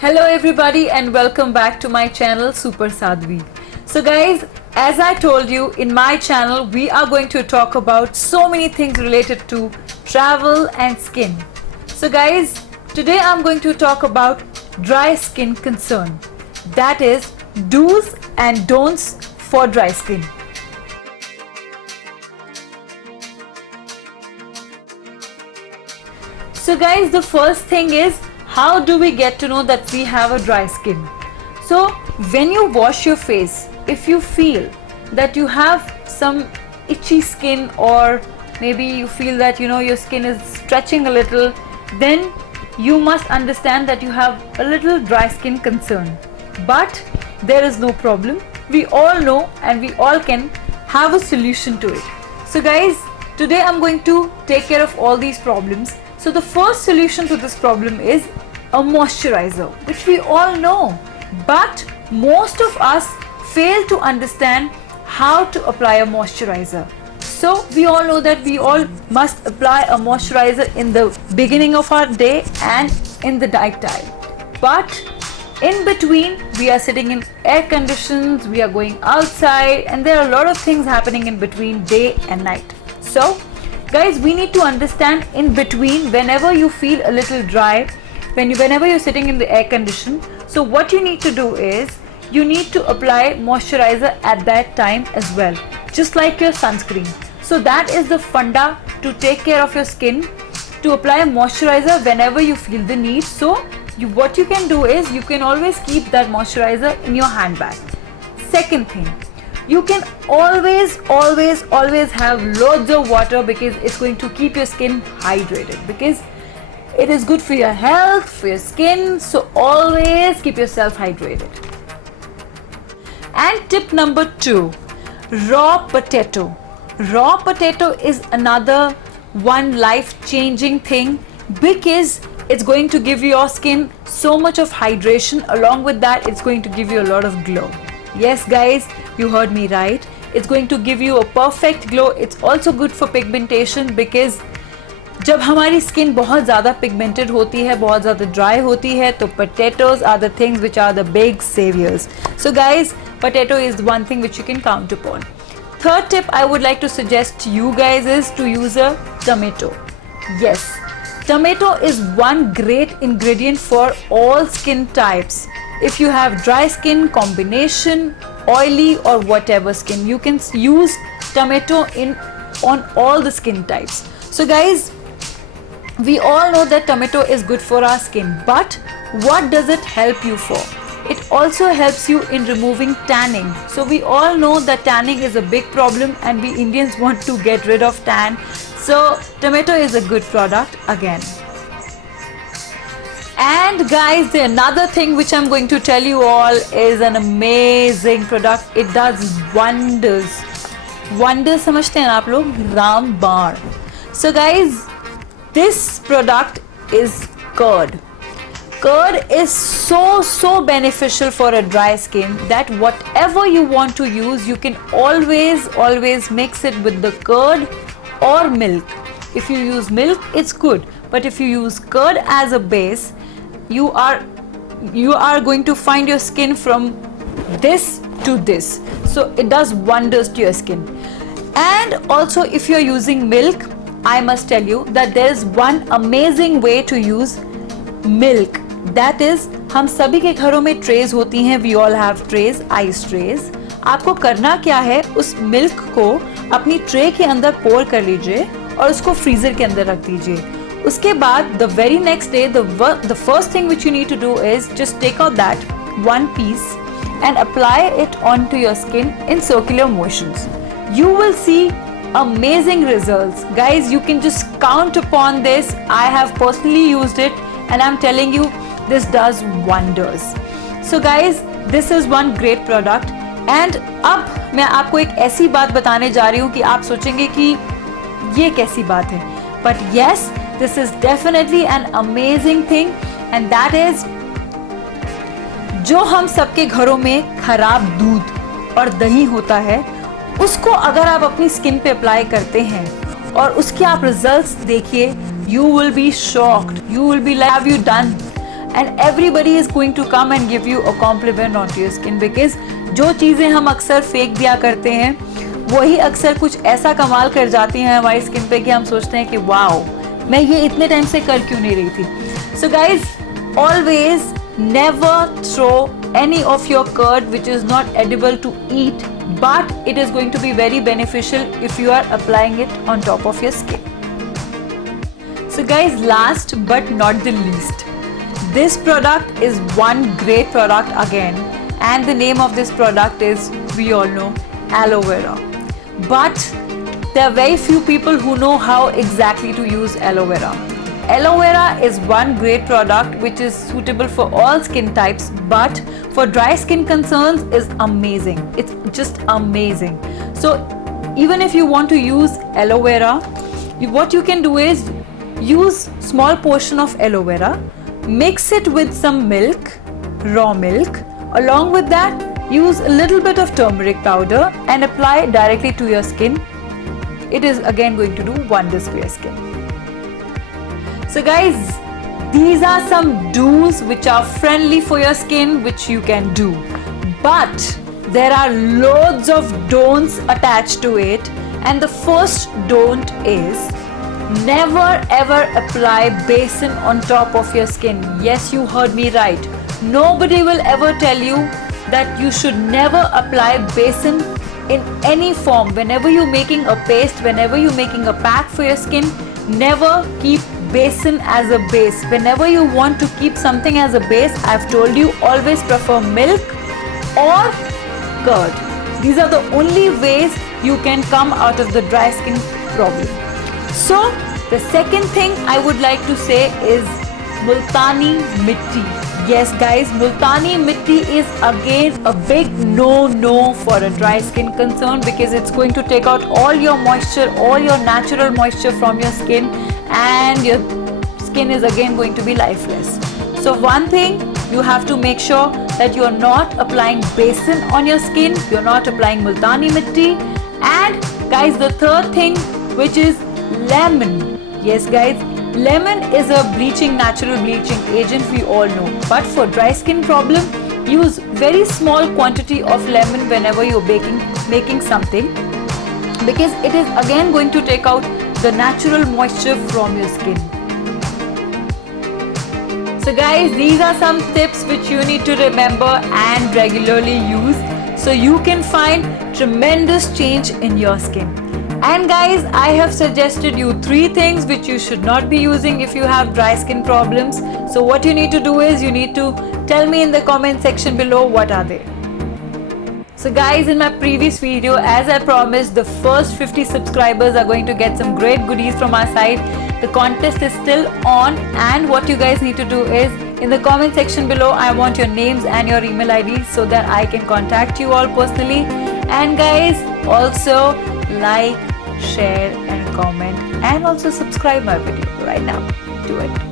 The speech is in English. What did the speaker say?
Hello everybody and welcome back to my channel Super Sadhvi. So guys, as I told you, in my channel we are going to talk about so many things related to travel and skin. So guys, today I'm going to talk about dry skin concern. That is do's and don'ts for dry skin. So guys, the first thing is, how do we get to know that we have a dry skin? So when you wash your face, if you feel that you have some itchy skin, or maybe you feel that your skin is stretching a little, then you must understand that you have a little dry skin concern. But there is no problem. We all know and we all can have a solution to it. So guys, today I'm going to take care of all these problems. So the first solution to this problem is a moisturizer, which we all know, but most of us fail to understand how to apply a moisturizer. So we all know that we all must apply a moisturizer in the beginning of our day and in the night time. But in between, we are sitting in air conditions, we are going outside, and there are a lot of things happening in between day and night. So guys, we need to understand in between, whenever you feel a little dry, whenever you're sitting in the air condition, so what you need to do is you need to apply moisturizer at that time as well, just like your sunscreen. So that is the funda to take care of your skin, to apply a moisturizer whenever you feel the need. So what you can do is you can always keep that moisturizer in your handbag. Second thing, you can always have loads of water, because it's going to keep your skin hydrated, because it is good for your health, for your skin. So always keep yourself hydrated. And tip number 2, raw potato. Raw potato is another one life-changing thing, because it's going to give your skin so much of hydration. Along with that, it's going to give you a lot of glow. Yes guys, you heard me right. It's going to give you a perfect glow. It's also good for pigmentation, because जब हमारी skin बहुत ज़्यादा pigmented होती है, बहुत ज़्यादा dry होती है, तो potatoes are the things which are the big saviors. So guys, potato is one thing which you can count upon. Third tip I would like to suggest to you guys is to use a tomato. Yes, tomato is one great ingredient for all skin types. If you have dry skin, combination, oily or whatever skin, you can use tomato on all the skin types. So guys, we all know that tomato is good for our skin, but what does it help you for? It also helps you in removing tanning. So we all know that tanning is a big problem and we Indians want to get rid of tan. So tomato is a good product again. And guys, the another thing which I'm going to tell you all is an amazing product. It does wonders. Wonders समझते हैं आप लोग? रामबाण. So guys, this product is curd. Curd is so beneficial for a dry skin that whatever you want to use, you can always mix it with the curd or milk. If you use milk, it's good, but if you use curd as a base, you are going to find your skin from this to this. So it does wonders to your skin. And also, if you're using milk, I must tell you that there is one amazing way to use milk. That is, हम सभी के घरों में trays होती हैं. We all have trays, ice trays. आपको करना क्या है, उस मिल्क को अपनी ट्रे के अंदर पोर कर लीजिए और उसको फ्रीजर के अंदर रख दीजिए. उसके बाद the very next day, the first thing which you need to do is just take out that one piece and apply it onto your skin in circular motions. You will see amazing results. Guys, you can just count upon this. I have personally used it and I'm telling you, this does wonders. So guys, this is one great product. And अब मैं आपको एक ऐसी बात बताने जा रही हूँ कि आप सोचेंगे कि ये कैसी बात है. But yes, this is definitely an amazing thing, and that is, जो हम सबके घरों में खराब दूध और दही होता है, उसको अगर आप अपनी स्किन पे अप्लाई करते हैं और उसके आप रिजल्ट्स देखिए, you will be shocked. You will be like, have you done and everybody is going to come and give you a compliment onto your skin, because जो चीज़ें हम अक्सर फेंक दिया करते हैं वही अक्सर कुछ ऐसा कमाल कर जाती हैं हमारी स्किन पे कि हम सोचते हैं कि वाओ, मैं ये इतने टाइम से कर क्यों नहीं रही थी. So guys, always never throw any of your curd which is not edible to eat, but it is going to be very beneficial if you are applying it on top of your skin. So guys, last but not the least, this product is one great product again, and the name of this product is, we all know, aloe vera. But there are very few people who know how exactly to use aloe vera. Aloe vera is one great product which is suitable for all skin types, but for dry skin concerns is amazing. It's just amazing. So even if you want to use aloe vera, what you can do is use small portion of aloe vera, mix it with some milk, raw milk. Along with that, use a little bit of turmeric powder and apply directly to your skin. It is again going to do wonders for your skin. So guys, these are some do's which are friendly for your skin which you can do, but there are loads of don'ts attached to it, and the first don't is never ever apply basin on top of your skin. Yes, you heard me right. Nobody will ever tell you that you should never apply basin in any form. Whenever you're making a paste, whenever you're making a pack for your skin, never keep basin as a base. Whenever you want to keep something as a base, I've told you, always prefer milk or curd. These are the only ways you can come out of the dry skin problem. So the second thing I would like to say is Multani Mitti. Yes guys, Multani Mitti is again a big no for a dry skin concern, because it's going to take out all your moisture, all your natural moisture from your skin, and your skin is again going to be lifeless. So one thing, you have to make sure that you are not applying basin on your skin, you're not applying Multani Mitti. And guys, the third thing, which is lemon. Yes guys, lemon is a natural bleaching agent, we all know. But for dry skin problem, use very small quantity of lemon whenever you're making something, because it is again going to take out the natural moisture from your skin. So guys, these are some tips which you need to remember and regularly use, so you can find tremendous change in your skin. And guys, I have suggested you 3 things which you should not be using if you have dry skin problems. So what you need to do is, you need to tell me in the comment section below what are they. So guys, in my previous video, as I promised, the first 50 subscribers are going to get some great goodies from our side. The contest is still on, and what you guys need to do is, in the comment section below, I want your names and your email IDs so that I can contact you all personally. And guys, also like, share and comment, and also subscribe my video right now. Do it.